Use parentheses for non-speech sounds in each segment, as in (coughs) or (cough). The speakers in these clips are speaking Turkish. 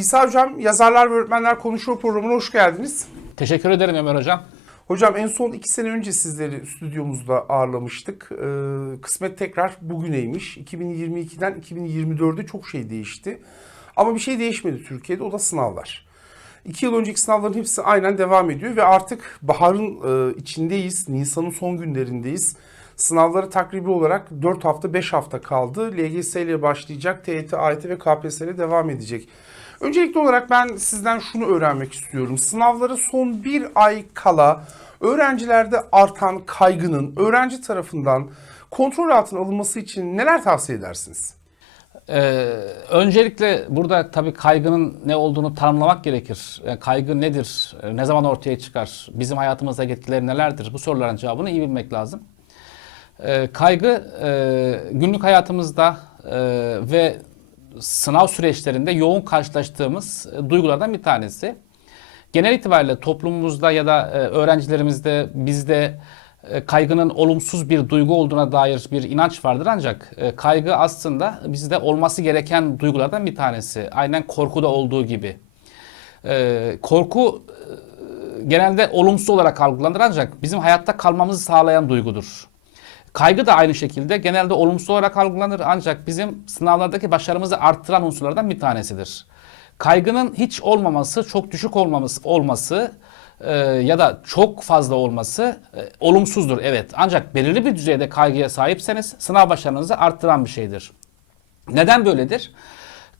İsa Hocam, Yazarlar ve Öğretmenler Konuşuyor programına hoş geldiniz. Teşekkür ederim Ömer Hocam. Hocam en son iki sene önce sizleri stüdyomuzda ağırlamıştık. Ee, kısmet tekrar bugüneymiş. 2022'den 2024'e çok şey değişti. Ama bir şey değişmedi Türkiye'de, o da sınavlar. İki yıl önceki sınavların hepsi aynen devam ediyor ve artık baharın e, içindeyiz, Nisan'ın son günlerindeyiz. Sınavlara takribi olarak 4 hafta 5 hafta kaldı. LGS ile başlayacak, TYT, AYT ve KPSS ile devam edecek. Öncelikli olarak ben sizden şunu öğrenmek istiyorum. Sınavlara son bir ay kala öğrencilerde artan kaygının öğrenci tarafından kontrol altına alınması için neler tavsiye edersiniz? Ee, öncelikle burada tabii kaygının ne olduğunu tanımlamak gerekir. Yani kaygı nedir? Ee, Ne zaman ortaya çıkar? Bizim hayatımızda etkileri nelerdir? Bu soruların cevabını iyi bilmek lazım. Ee, kaygı e, günlük hayatımızda e, ve sınav süreçlerinde yoğun karşılaştığımız e, duygulardan bir tanesi. Genel itibariyle toplumumuzda ya da e, öğrencilerimizde bizde e, kaygının olumsuz bir duygu olduğuna dair bir inanç vardır ancak kaygı aslında bizde olması gereken duygulardan bir tanesi. Aynen korkuda olduğu gibi. Korku genelde olumsuz olarak algılanır ancak bizim hayatta kalmamızı sağlayan duygudur. Kaygı da aynı şekilde genelde olumsuz olarak algılanır ancak bizim sınavlardaki başarımızı arttıran unsurlardan bir tanesidir. Kaygının hiç olmaması, çok düşük olmaması, olması e, ya da çok fazla olması e, olumsuzdur evet. Ancak belirli bir düzeyde kaygıya sahipseniz sınav başarınızı arttıran bir şeydir. Neden böyledir?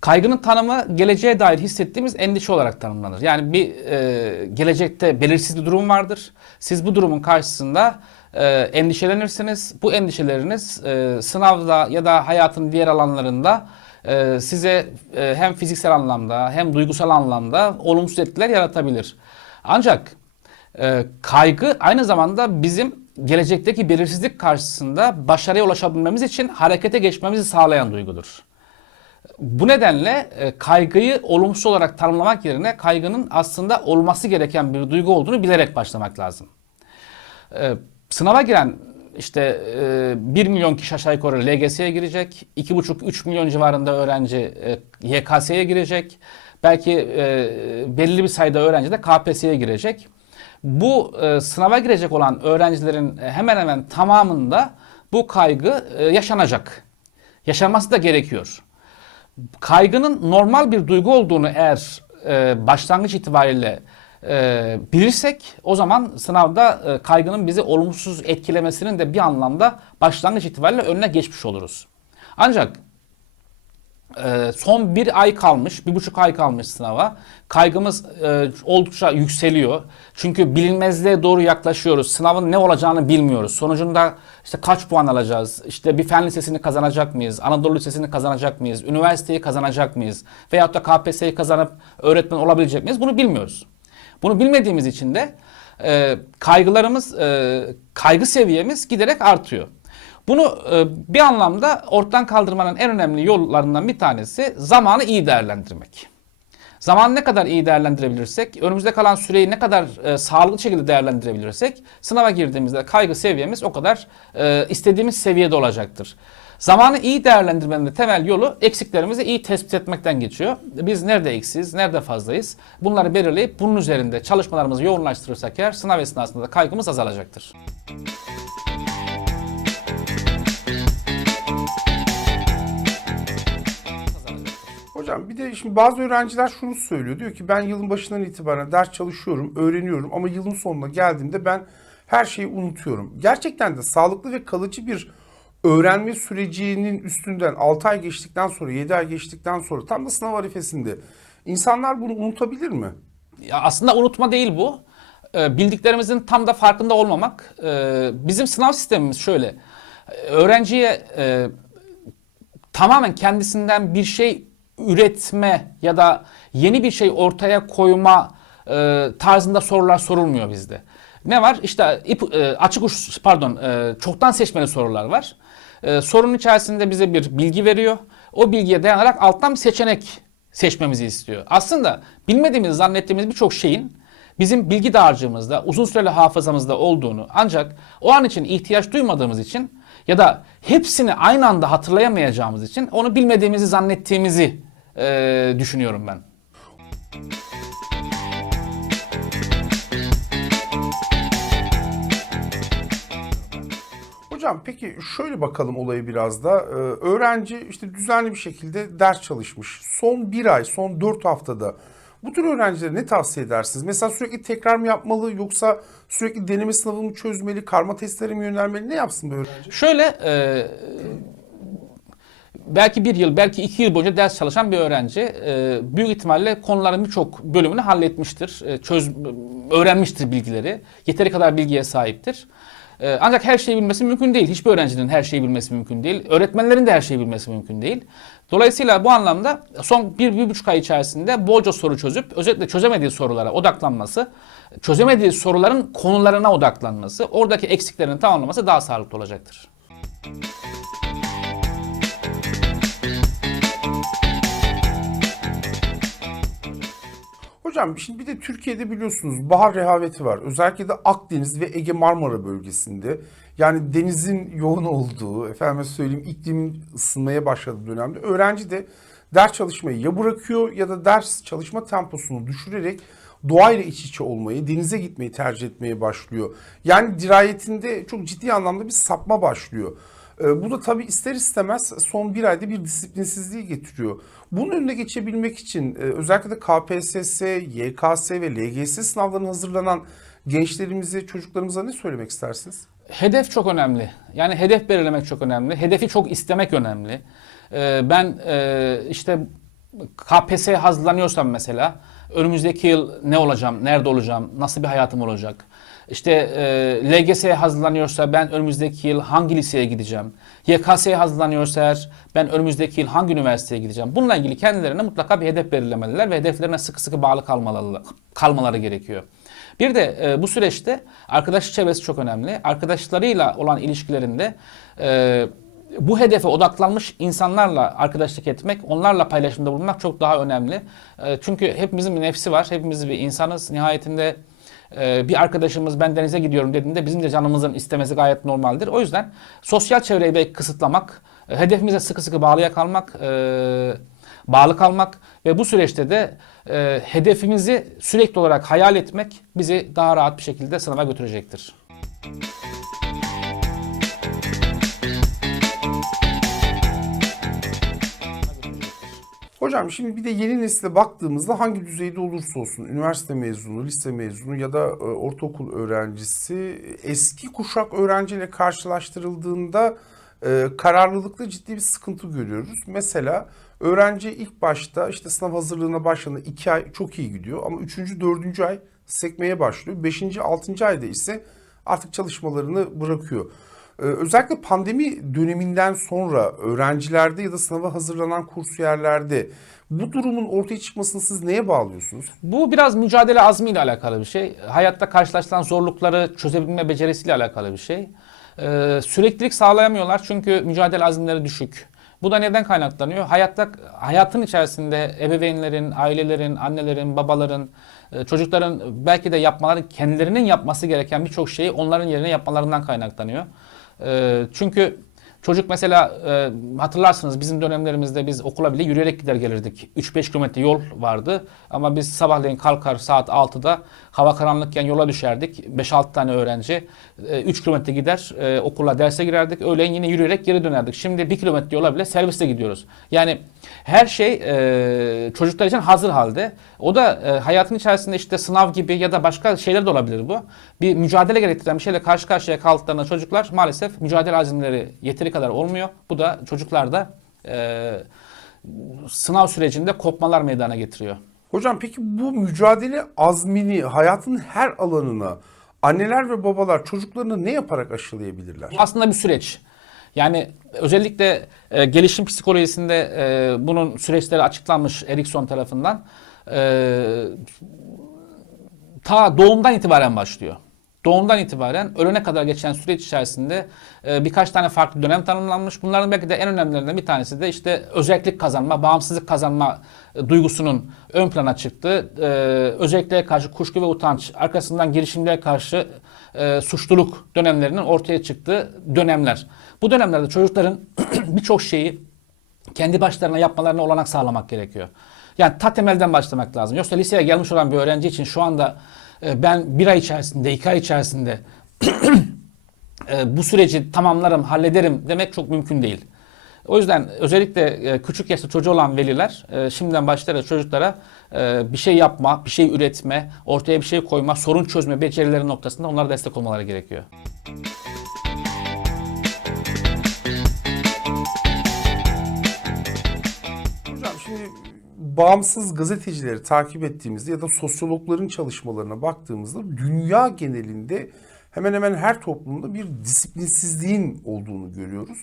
Kaygının tanımı geleceğe dair hissettiğimiz endişe olarak tanımlanır. Yani bir e, gelecekte belirsiz bir durum vardır. Siz bu durumun karşısında e, endişelenirsiniz. Bu endişeleriniz e, sınavda ya da hayatın diğer alanlarında e, size e, hem fiziksel anlamda hem duygusal anlamda olumsuz etkiler yaratabilir. Ancak e, kaygı aynı zamanda bizim gelecekteki belirsizlik karşısında başarıya ulaşabilmemiz için harekete geçmemizi sağlayan duygudur. Bu nedenle e, kaygıyı olumsuz olarak tanımlamak yerine kaygının aslında olması gereken bir duygu olduğunu bilerek başlamak lazım. E, sınava giren işte e, 1 milyon kişi aşağı yukarı LGS'ye girecek. 2,5-3 milyon civarında öğrenci e, YKS'ye girecek. Belki e, belli bir sayıda öğrenci de KPSS'ye girecek. Bu e, sınava girecek olan öğrencilerin hemen hemen tamamında bu kaygı e, yaşanacak. Yaşanması da gerekiyor kaygının normal bir duygu olduğunu eğer e, başlangıç itibariyle e, bilirsek o zaman sınavda e, kaygının bizi olumsuz etkilemesinin de bir anlamda başlangıç itibariyle önüne geçmiş oluruz. Ancak e, son bir ay kalmış, bir buçuk ay kalmış sınava. Kaygımız e, oldukça yükseliyor. Çünkü bilinmezliğe doğru yaklaşıyoruz. Sınavın ne olacağını bilmiyoruz. Sonucunda işte kaç puan alacağız? İşte bir fen lisesini kazanacak mıyız? Anadolu Lisesi'ni kazanacak mıyız? Üniversiteyi kazanacak mıyız? Veyahut da KPSS'yi kazanıp öğretmen olabilecek miyiz? Bunu bilmiyoruz. Bunu bilmediğimiz için de e, kaygılarımız, e, kaygı seviyemiz giderek artıyor. Bunu e, bir anlamda ortadan kaldırmanın en önemli yollarından bir tanesi zamanı iyi değerlendirmek. Zamanı ne kadar iyi değerlendirebilirsek, önümüzde kalan süreyi ne kadar e, sağlıklı şekilde değerlendirebilirsek, sınava girdiğimizde kaygı seviyemiz o kadar e, istediğimiz seviyede olacaktır. Zamanı iyi değerlendirmenin de temel yolu eksiklerimizi iyi tespit etmekten geçiyor. Biz nerede eksiyiz, nerede fazlayız bunları belirleyip bunun üzerinde çalışmalarımızı yoğunlaştırırsak eğer sınav esnasında da kaygımız azalacaktır. Hocam bir de şimdi bazı öğrenciler şunu söylüyor. Diyor ki ben yılın başından itibaren ders çalışıyorum, öğreniyorum ama yılın sonuna geldiğimde ben her şeyi unutuyorum. Gerçekten de sağlıklı ve kalıcı bir öğrenme sürecinin üstünden 6 ay geçtikten sonra, 7 ay geçtikten sonra tam da sınav arifesinde insanlar bunu unutabilir mi? Ya aslında unutma değil bu. Ee, bildiklerimizin tam da farkında olmamak. Ee, bizim sınav sistemimiz şöyle. Öğrenciye e, tamamen kendisinden bir şey üretme ya da yeni bir şey ortaya koyma e, tarzında sorular sorulmuyor bizde. Ne var? İşte ip, e, açık uç pardon e, çoktan seçmeli sorular var. E, sorunun içerisinde bize bir bilgi veriyor. O bilgiye dayanarak alttan bir seçenek seçmemizi istiyor. Aslında bilmediğimiz, zannettiğimiz birçok şeyin bizim bilgi dağarcığımızda, uzun süreli hafızamızda olduğunu ancak o an için ihtiyaç duymadığımız için ya da hepsini aynı anda hatırlayamayacağımız için onu bilmediğimizi zannettiğimizi e, düşünüyorum ben. Hocam peki şöyle bakalım olayı biraz da. Ee, öğrenci işte düzenli bir şekilde ders çalışmış. Son bir ay, son dört haftada bu tür öğrencilere ne tavsiye edersiniz? Mesela sürekli tekrar mı yapmalı yoksa sürekli deneme sınavı mı çözmeli, karma testlere mi yönelmeli? Ne yapsın bu öğrenci? Şöyle e, belki bir yıl, belki iki yıl boyunca ders çalışan bir öğrenci e, büyük ihtimalle konuların birçok bölümünü halletmiştir. E, çöz, öğrenmiştir bilgileri. Yeteri kadar bilgiye sahiptir. E, ancak her şeyi bilmesi mümkün değil. Hiçbir öğrencinin her şeyi bilmesi mümkün değil. Öğretmenlerin de her şeyi bilmesi mümkün değil. Dolayısıyla bu anlamda son bir, bir buçuk ay içerisinde bolca soru çözüp özellikle çözemediği sorulara odaklanması, çözemediği soruların konularına odaklanması, oradaki eksiklerini tamamlaması daha sağlıklı olacaktır. Hocam şimdi bir de Türkiye'de biliyorsunuz bahar rehaveti var. Özellikle de Akdeniz ve Ege Marmara bölgesinde. Yani denizin yoğun olduğu, efendime söyleyeyim iklimin ısınmaya başladığı dönemde öğrenci de ders çalışmayı ya bırakıyor ya da ders çalışma temposunu düşürerek doğayla iç içe olmayı, denize gitmeyi tercih etmeye başlıyor. Yani dirayetinde çok ciddi anlamda bir sapma başlıyor. Ee, Bu da tabii ister istemez son bir ayda bir disiplinsizliği getiriyor. Bunun önüne geçebilmek için e, özellikle de KPSS, YKS ve LGS sınavlarına hazırlanan gençlerimize, çocuklarımıza ne söylemek istersiniz? Hedef çok önemli. Yani hedef belirlemek çok önemli. Hedefi çok istemek önemli. Ee, ben e, işte KPSS'ye hazırlanıyorsam mesela önümüzdeki yıl ne olacağım, nerede olacağım, nasıl bir hayatım olacak? İşte e, LGS'ye hazırlanıyorsa ben önümüzdeki yıl hangi liseye gideceğim? YKS'ye hazırlanıyorsa ben önümüzdeki yıl hangi üniversiteye gideceğim? Bununla ilgili kendilerine mutlaka bir hedef belirlemeliler ve hedeflerine sıkı sıkı bağlı kalmaları, kalmaları gerekiyor. Bir de e, bu süreçte arkadaş çevresi çok önemli. Arkadaşlarıyla olan ilişkilerinde e, bu hedefe odaklanmış insanlarla arkadaşlık etmek, onlarla paylaşımda bulunmak çok daha önemli. E, çünkü hepimizin bir nefsi var, hepimiz bir insanız. Nihayetinde e, bir arkadaşımız ben denize gidiyorum dediğinde bizim de canımızın istemesi gayet normaldir. O yüzden sosyal çevreyi belki kısıtlamak, e, hedefimize sıkı sıkı bağlıya kalmak, e, bağlı kalmak ve bu süreçte de e, hedefimizi sürekli olarak hayal etmek bizi daha rahat bir şekilde sınava götürecektir. Hocam şimdi bir de yeni nesile baktığımızda hangi düzeyde olursa olsun üniversite mezunu, lise mezunu ya da e, ortaokul öğrencisi eski kuşak öğrenciyle karşılaştırıldığında e, kararlılıkta ciddi bir sıkıntı görüyoruz. Mesela öğrenci ilk başta işte sınav hazırlığına başladığında iki ay çok iyi gidiyor ama üçüncü, dördüncü ay sekmeye başlıyor. Beşinci, altıncı ayda ise artık çalışmalarını bırakıyor. Ee, Özellikle pandemi döneminden sonra öğrencilerde ya da sınava hazırlanan kursiyerlerde bu durumun ortaya çıkmasını siz neye bağlıyorsunuz? Bu biraz mücadele azmiyle alakalı bir şey. Hayatta karşılaşılan zorlukları çözebilme becerisiyle alakalı bir şey. Ee, süreklilik sağlayamıyorlar çünkü mücadele azimleri düşük. Bu da neden kaynaklanıyor? Hayatta hayatın içerisinde ebeveynlerin, ailelerin, annelerin, babaların, e, çocukların belki de yapmaları kendilerinin yapması gereken birçok şeyi onların yerine yapmalarından kaynaklanıyor. Ee, çünkü çocuk mesela e, hatırlarsınız bizim dönemlerimizde biz okula bile yürüyerek gider gelirdik. 3-5 kilometre yol vardı ama biz sabahleyin kalkar saat 6'da hava karanlıkken yola düşerdik. 5-6 tane öğrenci e, 3 kilometre gider e, okula derse girerdik. Öğleyin yine yürüyerek geri dönerdik. Şimdi 1 kilometre yola bile servisle gidiyoruz. Yani her şey e, çocuklar için hazır halde. O da e, hayatın içerisinde işte sınav gibi ya da başka şeyler de olabilir bu. Bir mücadele gerektiren bir şeyle karşı karşıya kaldıklarında çocuklar maalesef mücadele azimleri yeteri kadar olmuyor. Bu da çocuklarda e, sınav sürecinde kopmalar meydana getiriyor. Hocam peki bu mücadele azmini hayatın her alanına anneler ve babalar çocuklarını ne yaparak aşılayabilirler? Aslında bir süreç. Yani özellikle e, gelişim psikolojisinde e, bunun süreçleri açıklanmış Erikson tarafından. E, ta doğumdan itibaren başlıyor. Doğumdan itibaren ölene kadar geçen süreç içerisinde e, birkaç tane farklı dönem tanımlanmış. Bunların belki de en önemlilerinden bir tanesi de işte özellik kazanma, bağımsızlık kazanma e, duygusunun ön plana çıktığı, e, özelliklere karşı kuşku ve utanç, arkasından girişimlere karşı e, suçluluk dönemlerinin ortaya çıktığı dönemler. Bu dönemlerde çocukların (clears throat) birçok şeyi kendi başlarına yapmalarına olanak sağlamak gerekiyor. Yani ta temelden başlamak lazım. Yoksa liseye gelmiş olan bir öğrenci için şu anda e, ben bir ay içerisinde, iki ay içerisinde (clears throat) e, bu süreci tamamlarım, hallederim demek çok mümkün değil. O yüzden özellikle e, küçük yaşta çocuğu olan veliler e, şimdiden başlayarak çocuklara e, bir şey yapma, bir şey üretme, ortaya bir şey koyma, sorun çözme becerileri noktasında onlara destek olmaları gerekiyor. Hocam şimdi bağımsız gazetecileri takip ettiğimizde ya da sosyologların çalışmalarına baktığımızda dünya genelinde hemen hemen her toplumda bir disiplinsizliğin olduğunu görüyoruz.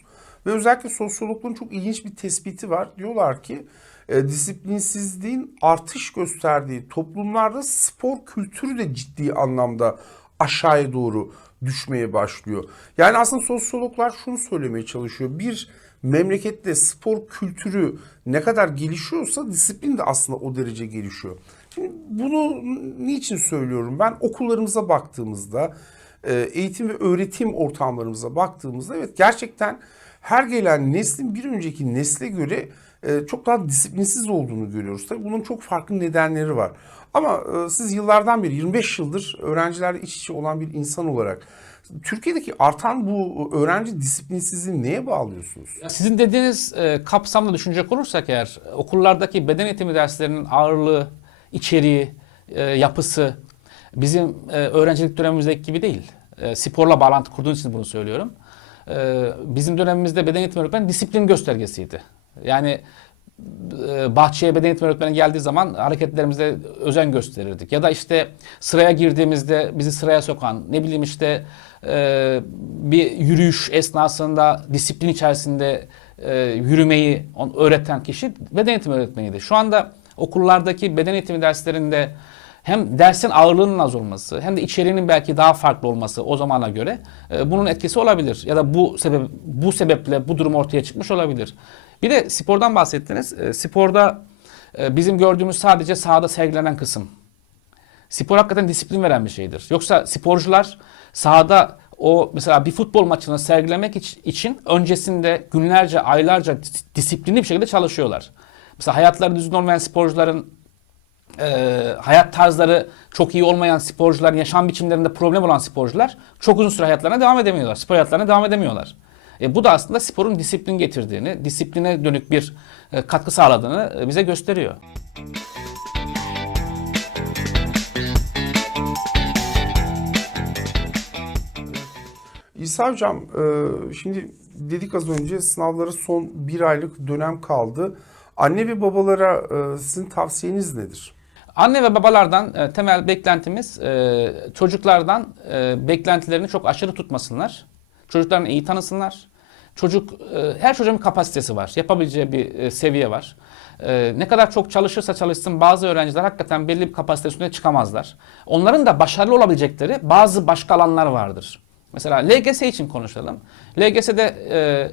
Ve özellikle sosyologların çok ilginç bir tespiti var. Diyorlar ki e, disiplinsizliğin artış gösterdiği toplumlarda spor kültürü de ciddi anlamda aşağıya doğru düşmeye başlıyor. Yani aslında sosyologlar şunu söylemeye çalışıyor. Bir memlekette spor kültürü ne kadar gelişiyorsa disiplin de aslında o derece gelişiyor. Şimdi bunu niçin söylüyorum? Ben okullarımıza baktığımızda, e, eğitim ve öğretim ortamlarımıza baktığımızda evet gerçekten her gelen neslin bir önceki nesle göre e, çok daha disiplinsiz olduğunu görüyoruz. Tabii bunun çok farklı nedenleri var. Ama e, siz yıllardan beri 25 yıldır öğrencilerle iç içe olan bir insan olarak Türkiye'deki artan bu öğrenci disiplinsizliğini neye bağlıyorsunuz? Sizin dediğiniz e, kapsamda düşünecek olursak eğer okullardaki beden eğitimi derslerinin ağırlığı, içeriği, yapısı bizim öğrencilik dönemimizdeki gibi değil. Sporla bağlantı kurduğunuz için bunu söylüyorum. E, bizim dönemimizde beden eğitimi öğretmeni disiplin göstergesiydi. Yani e, bahçeye beden eğitimi öğretmeni geldiği zaman hareketlerimize özen gösterirdik. Ya da işte sıraya girdiğimizde bizi sıraya sokan, ne bileyim işte e, bir yürüyüş esnasında disiplin içerisinde e, yürümeyi öğreten kişi beden eğitimi öğretmeniydi. Şu anda okullardaki beden eğitimi derslerinde hem dersin ağırlığının az olması hem de içeriğinin belki daha farklı olması o zamana göre e, bunun etkisi olabilir. Ya da bu sebep bu sebeple bu durum ortaya çıkmış olabilir. Bir de spordan bahsettiniz. E, sporda e, bizim gördüğümüz sadece sahada sergilenen kısım. Spor hakikaten disiplin veren bir şeydir. Yoksa sporcular sahada o mesela bir futbol maçını sergilemek iç- için öncesinde günlerce, aylarca dis- disiplinli bir şekilde çalışıyorlar. Mesela hayatları düzgün olmayan sporcuların e, hayat tarzları çok iyi olmayan sporcular, yaşam biçimlerinde problem olan sporcular çok uzun süre hayatlarına devam edemiyorlar. Spor hayatlarına devam edemiyorlar. E, bu da aslında sporun disiplin getirdiğini, disipline dönük bir e, katkı sağladığını e, bize gösteriyor. İsa Hocam e, şimdi dedik az önce sınavlara son bir aylık dönem kaldı. Anne ve babalara e, sizin tavsiyeniz nedir? Anne ve babalardan e, temel beklentimiz e, çocuklardan e, beklentilerini çok aşırı tutmasınlar. Çocuklarını iyi tanısınlar. Çocuk e, her çocuğun kapasitesi var. Yapabileceği bir e, seviye var. E, ne kadar çok çalışırsa çalışsın bazı öğrenciler hakikaten belli bir kapasite üstüne çıkamazlar. Onların da başarılı olabilecekleri bazı başka alanlar vardır. Mesela LGS için konuşalım. LGS'de e,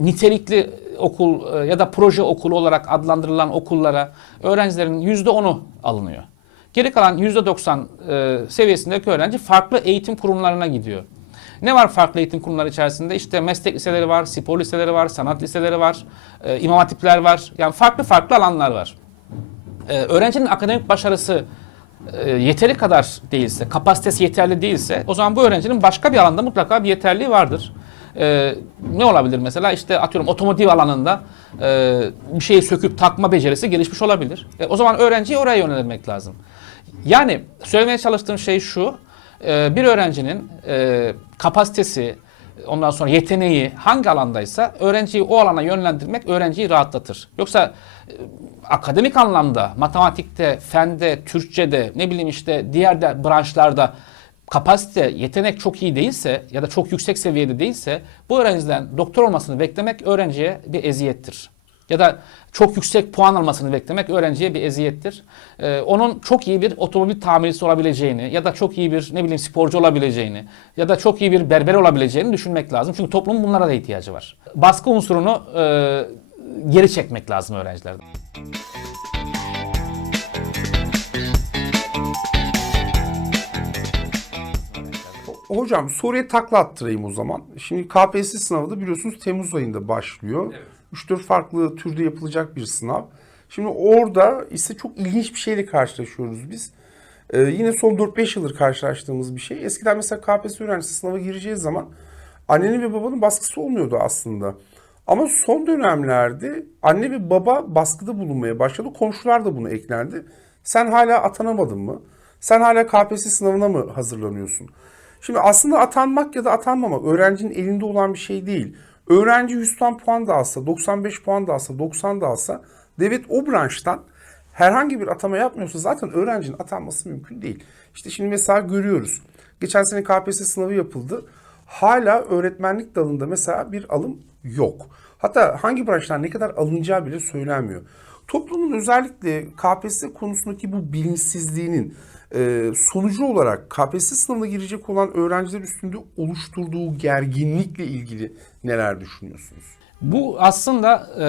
nitelikli okul e, ya da proje okulu olarak adlandırılan okullara öğrencilerin %10'u alınıyor. Geri kalan %90 e, seviyesindeki öğrenci farklı eğitim kurumlarına gidiyor. Ne var farklı eğitim kurumları içerisinde? İşte meslek liseleri var, spor liseleri var, sanat liseleri var, e, imam hatipler var. Yani farklı farklı alanlar var. Ee, öğrencinin akademik başarısı e, yeteri kadar değilse, kapasitesi yeterli değilse o zaman bu öğrencinin başka bir alanda mutlaka bir yeterliği vardır. Ee, ne olabilir mesela işte atıyorum otomotiv alanında e, bir şeyi söküp takma becerisi gelişmiş olabilir. E, o zaman öğrenciyi oraya yönelmek lazım. Yani söylemeye çalıştığım şey şu, e, bir öğrencinin e, kapasitesi, ondan sonra yeteneği hangi alandaysa öğrenciyi o alana yönlendirmek öğrenciyi rahatlatır. Yoksa e, akademik anlamda, matematikte, fende, Türkçe'de, ne bileyim işte diğer de branşlarda kapasite, yetenek çok iyi değilse ya da çok yüksek seviyede değilse bu öğrenciden doktor olmasını beklemek öğrenciye bir eziyettir. Ya da çok yüksek puan almasını beklemek öğrenciye bir eziyettir. Ee, onun çok iyi bir otomobil tamircisi olabileceğini ya da çok iyi bir ne bileyim sporcu olabileceğini ya da çok iyi bir berber olabileceğini düşünmek lazım. Çünkü toplumun bunlara da ihtiyacı var. Baskı unsurunu e, geri çekmek lazım öğrencilerden. Hocam soruya takla attırayım o zaman. Şimdi KPSS sınavı da biliyorsunuz Temmuz ayında başlıyor. 3-4 farklı türde yapılacak bir sınav. Şimdi orada ise çok ilginç bir şeyle karşılaşıyoruz biz. Ee, yine son 4-5 yıldır karşılaştığımız bir şey. Eskiden mesela KPSS öğrencisi sınava gireceği zaman annenin ve babanın baskısı olmuyordu aslında. Ama son dönemlerde anne ve baba baskıda bulunmaya başladı. Komşular da bunu eklendi. Sen hala atanamadın mı? Sen hala KPSS sınavına mı hazırlanıyorsun? Şimdi aslında atanmak ya da atanmamak öğrencinin elinde olan bir şey değil. Öğrenci 100 tam puan da alsa, 95 puan da alsa, 90 da alsa devlet o branştan herhangi bir atama yapmıyorsa zaten öğrencinin atanması mümkün değil. İşte şimdi mesela görüyoruz. Geçen sene KPSS sınavı yapıldı. Hala öğretmenlik dalında mesela bir alım yok. Hatta hangi branştan ne kadar alınacağı bile söylenmiyor. Toplumun özellikle KPSS konusundaki bu bilinçsizliğinin e, sonucu olarak KPSS sınavına girecek olan öğrenciler üstünde oluşturduğu gerginlikle ilgili neler düşünüyorsunuz? Bu aslında e,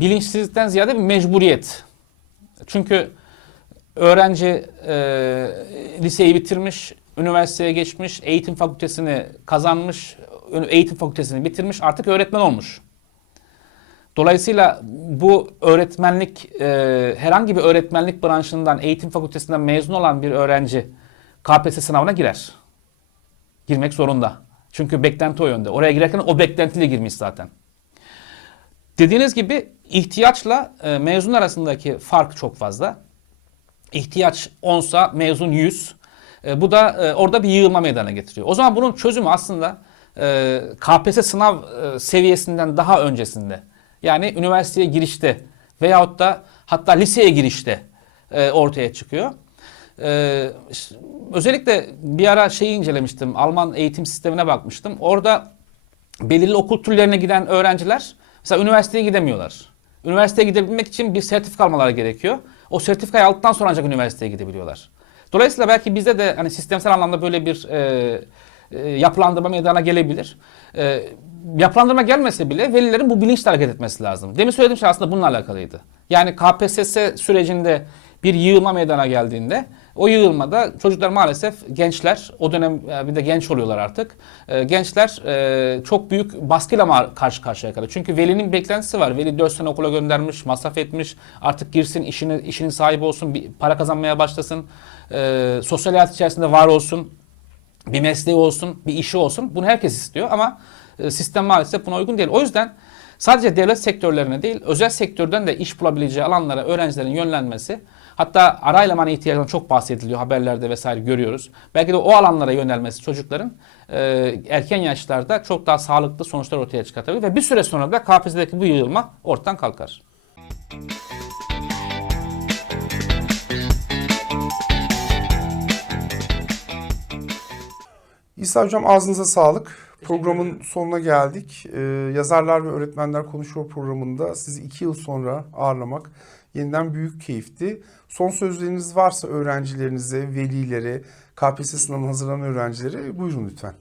bilinçsizlikten ziyade bir mecburiyet. Çünkü öğrenci e, liseyi bitirmiş, üniversiteye geçmiş, eğitim fakültesini kazanmış, eğitim fakültesini bitirmiş, artık öğretmen olmuş. Dolayısıyla bu öğretmenlik, e, herhangi bir öğretmenlik branşından, eğitim fakültesinden mezun olan bir öğrenci KPSS sınavına girer. Girmek zorunda. Çünkü beklenti o yönde. Oraya girerken o beklentiyle girmiş zaten. Dediğiniz gibi ihtiyaçla e, mezun arasındaki fark çok fazla. İhtiyaç 10'sa mezun 100. E, bu da e, orada bir yığılma meydana getiriyor. O zaman bunun çözümü aslında e, KPSS sınav e, seviyesinden daha öncesinde. Yani üniversiteye girişte veyahut da hatta liseye girişte e, ortaya çıkıyor. E, ş- özellikle bir ara şeyi incelemiştim. Alman eğitim sistemine bakmıştım. Orada belirli okul türlerine giden öğrenciler mesela üniversiteye gidemiyorlar. Üniversiteye gidebilmek için bir sertifika almaları gerekiyor. O sertifikayı aldıktan sonra ancak üniversiteye gidebiliyorlar. Dolayısıyla belki bizde de hani sistemsel anlamda böyle bir e, e, yapılandırma meydana gelebilir. E, yapılandırma gelmese bile velilerin bu bilinçle hareket etmesi lazım. Demin söylediğim şey aslında bununla alakalıydı. Yani KPSS sürecinde bir yığılma meydana geldiğinde o yığılmada çocuklar maalesef gençler o dönem e, bir de genç oluyorlar artık. E, gençler e, çok büyük baskıyla karşı karşıya kalıyor. Çünkü velinin beklentisi var. Veli 4 sene okula göndermiş, masraf etmiş. Artık girsin işini işinin sahibi olsun, para kazanmaya başlasın. E, sosyal hayat içerisinde var olsun. Bir mesleği olsun, bir işi olsun. Bunu herkes istiyor ama e, sistem maalesef buna uygun değil. O yüzden sadece devlet sektörlerine değil, özel sektörden de iş bulabileceği alanlara öğrencilerin yönlenmesi Hatta ara eleman ihtiyacından çok bahsediliyor haberlerde vesaire görüyoruz. Belki de o alanlara yönelmesi çocukların e, erken yaşlarda çok daha sağlıklı sonuçlar ortaya çıkartabilir ve bir süre sonra da KPSS'deki bu yığılma ortadan kalkar. İsa Hocam ağzınıza sağlık. Programın sonuna geldik. Ee, Yazarlar ve Öğretmenler Konuşuyor programında sizi iki yıl sonra ağırlamak yeniden büyük keyifti. Son sözleriniz varsa öğrencilerinize, velilere, KPSS sınavına hazırlanan öğrencilere buyurun lütfen.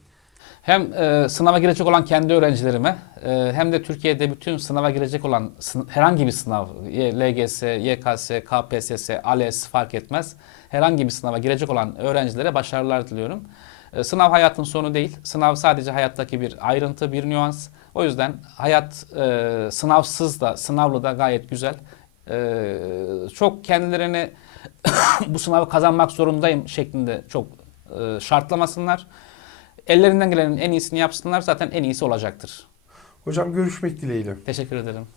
Hem e, sınava girecek olan kendi öğrencilerime e, hem de Türkiye'de bütün sınava girecek olan sın- herhangi bir sınav, LGS, YKS, KPSS, ALES fark etmez. Herhangi bir sınava girecek olan öğrencilere başarılar diliyorum. E, sınav hayatın sonu değil. Sınav sadece hayattaki bir ayrıntı, bir nüans. O yüzden hayat e, sınavsız da, sınavlı da gayet güzel. E, çok kendilerini (coughs) bu sınavı kazanmak zorundayım şeklinde çok e, şartlamasınlar. Ellerinden gelenin en iyisini yapsınlar zaten en iyisi olacaktır. Hocam görüşmek dileğiyle. Teşekkür ederim.